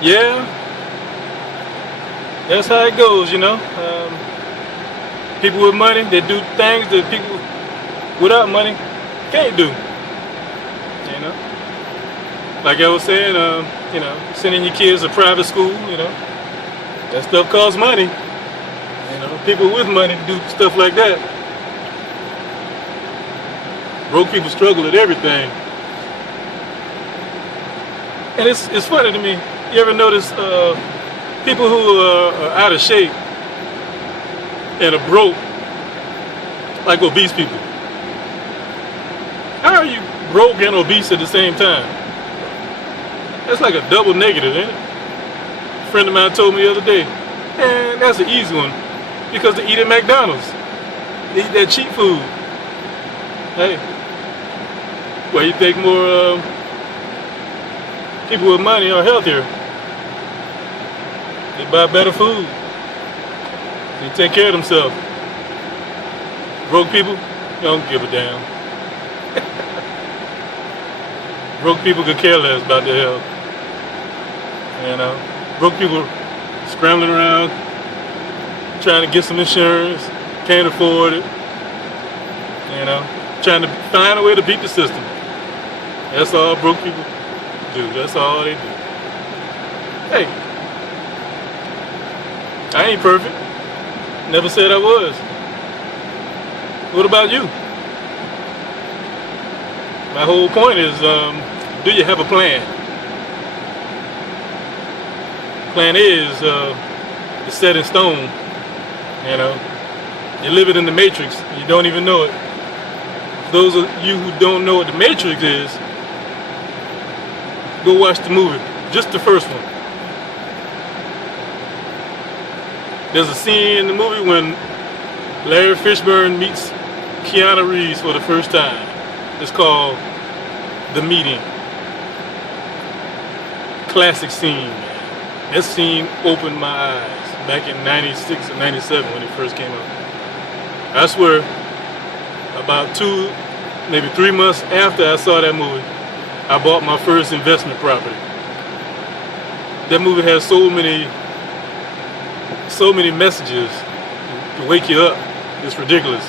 Yeah, that's how it goes, you know. People with money, they do things that people without money can't do. You know, like I was saying, you know, sending your kids to private school, you know, that stuff costs money. You know, people with money do stuff like that. Broke people struggle at everything, and it's funny to me. You ever notice people who are out of shape and are broke, like obese people? How are you broke and obese at the same time? That's like a double negative, ain't it? A friend of mine told me the other day, man, that's an easy one, because they eat at McDonald's. They eat that cheap food. Hey, well, you think more people with money are healthier? They buy better food. They take care of themselves. Broke people don't give a damn. Broke people could care less about their health. You know, broke people scrambling around trying to get some insurance, can't afford it. You know, trying to find a way to beat the system. That's all broke people do. That's all they do. Hey, I ain't perfect. Never said I was. What about you? My whole point is, do you have a plan? Plan is set in stone. You know, you live it in the Matrix. You don't even know it. Those of you who don't know what the Matrix is, go watch the movie, just the first one. There's a scene in the movie when Larry Fishburne meets Keanu Reeves for the first time. It's called The Meeting. Classic scene. That scene opened my eyes back in 96 or 97 when it first came out. I swear, about 2, maybe 3 months after I saw that movie, I bought my first investment property. That movie has so many messages to wake you up. It's ridiculous.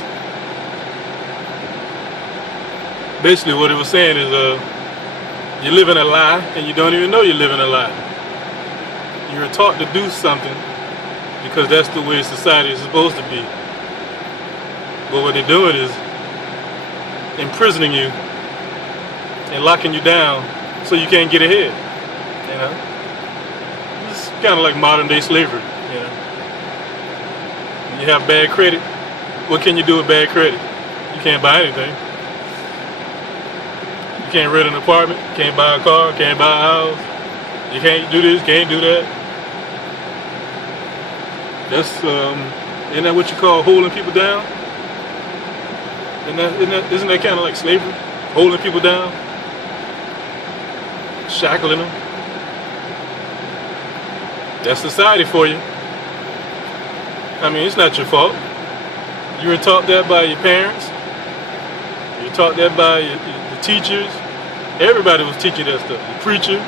Basically what it was saying is you're living a lie and you don't even know you're living a lie. You're taught to do something because that's the way society is supposed to be. But what they're doing is imprisoning you and locking you down so you can't get ahead. You know? It's kind of like modern day slavery. You know? You have bad credit. What can you do with bad credit? You can't buy anything. You can't rent an apartment, can't buy a car, can't buy a house. You can't do this, can't do that. That's isn't that what you call holding people down? Isn't that kind of like slavery? Holding people down, shackling them. That's society for you. I mean, it's not your fault. You were taught that by your parents. You were taught that by your teachers. Everybody was teaching that stuff. The preacher.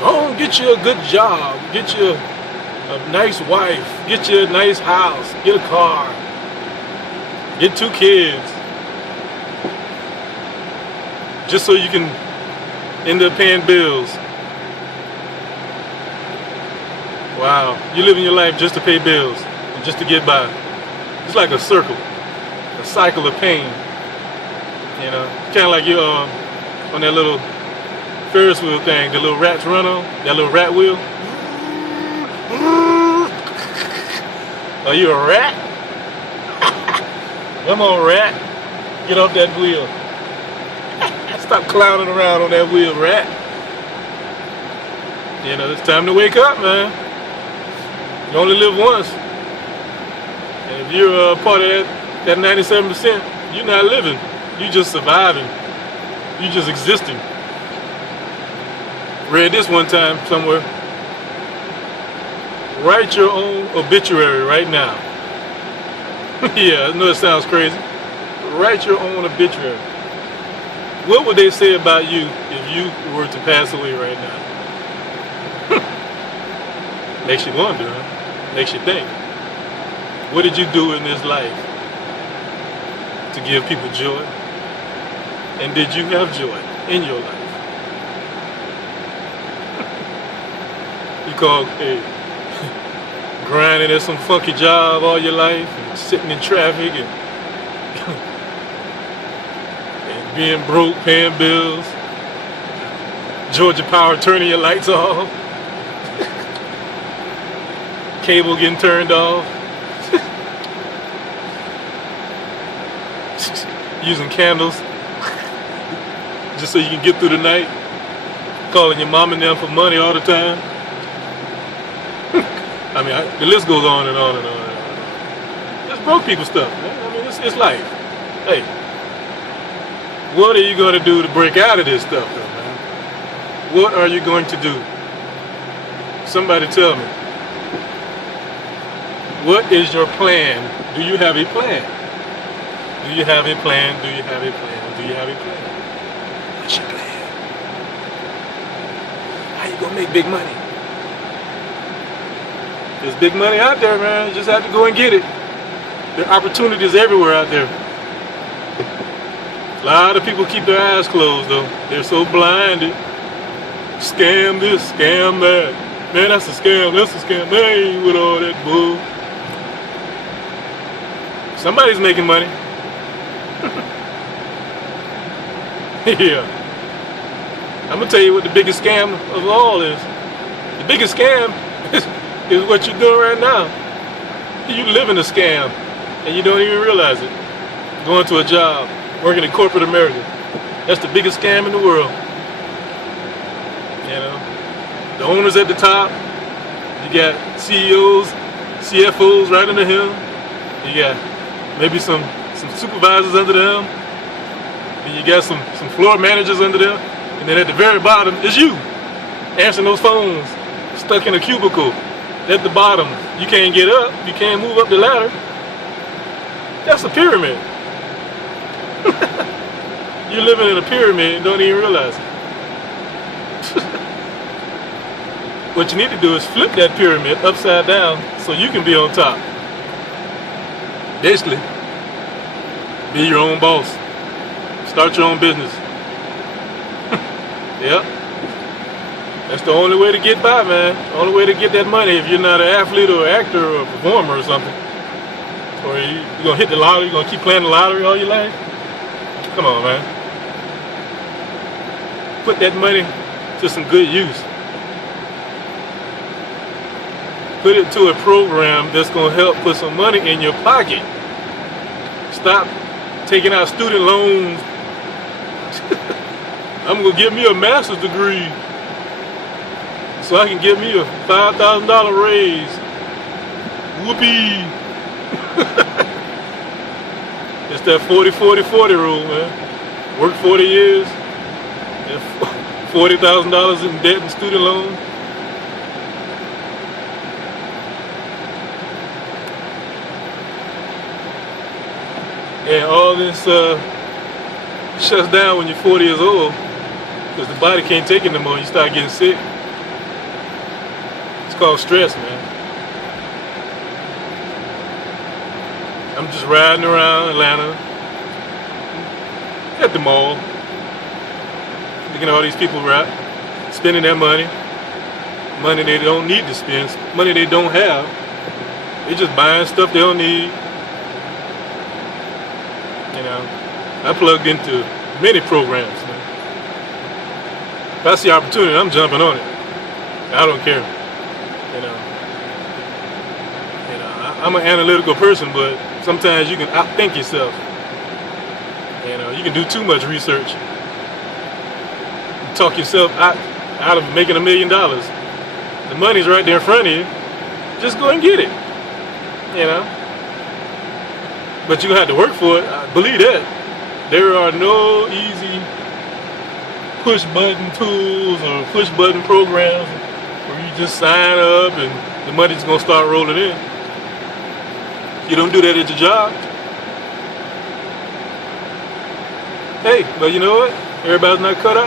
Oh, get you a good job. Get you a nice wife. Get you a nice house. Get a car. Get 2 kids. Just so you can end up paying bills. Wow, you're living your life just to pay bills and just to get by. It's like a circle, a cycle of pain. You know, kind of like you're on that little Ferris wheel thing, the little rats run on, that little rat wheel. Are you a rat? Come on, rat. Get off that wheel. Stop clowning around on that wheel, rat. You know, it's time to wake up, man. You only live once. And if you're a part of that 97%, you're not living. You're just surviving. You're just existing. Read this one time somewhere. Write your own obituary right now. Yeah, I know it sounds crazy. Write your own obituary. What would they say about you if you were to pass away right now? Makes you wonder, huh? Makes you think. What did you do in this life to give people joy? And did you have joy in your life? You call grinding at some funky job all your life and sitting in traffic and, and being broke, paying bills, Georgia Power turning your lights off, cable getting turned off, using candles just so you can get through the night, calling your mom and them for money all the time. I mean, the list goes on and on and on and on. It's broke people stuff, man. I mean, it's life. Hey, what are you going to do to break out of this stuff, though, man? What are you going to do? Somebody tell me. What is your plan? Do you have a plan? Do you have a plan? Do you have a plan? Do you have a plan? What's your plan? How you going to make big money? There's big money out there, man. You just have to go and get it. There are opportunities everywhere out there. A lot of people keep their eyes closed, though. They're so blinded. Scam this, scam that. Man, that's a scam, that's a scam. They ain't with all that bull. Somebody's making money. Yeah. I'm going to tell you what the biggest scam of all is. The biggest scam is what you're doing right now. You live in a scam and you don't even realize it. Going to a job, working in corporate America. That's the biggest scam in the world. You know, the owners at the top, you got CEOs, CFOs right under him. You got maybe some supervisors under them. And you got some floor managers under them. And then at the very bottom is you, answering those phones, stuck in a cubicle. At the bottom, you can't get up, you can't move up the ladder. That's a pyramid. You're living in a pyramid and don't even realize it. What you need to do is flip that pyramid upside down so you can be on top. Basically, be your own boss. Start your own business. Yep. That's the only way to get by, man. The only way to get that money if you're not an athlete or actor or a performer or something. Or you're going to hit the lottery, you're going to keep playing the lottery all your life. Come on, man. Put that money to some good use. Put it to a program that's going to help put some money in your pocket. Stop taking out student loans. I'm going to get me a master's degree so I can get me a $5,000 raise. Whoopee. It's that 40-40-40 rule, man. Work 40 years, $40,000 in debt and student loan. And all this shuts down when you're 40 years old because the body can't take it no more. You start getting sick. It's called stress, man. I'm just riding around Atlanta at the mall, looking at all these people spending their money they don't need to spend, money they don't have. They're just buying stuff they don't need. You know, I plugged into many programs. Man. If I see opportunity, I'm jumping on it. I don't care. I'm an analytical person, but sometimes you can outthink yourself. You can do too much research. You talk yourself out of making $1 million. The money's right there in front of you. Just go and get it. But you have to work for it. I believe that. There are no easy push button tools or push button programs where you just sign up and the money's gonna start rolling in. You don't do that at your job. Hey, but you know what? Everybody's not cut out.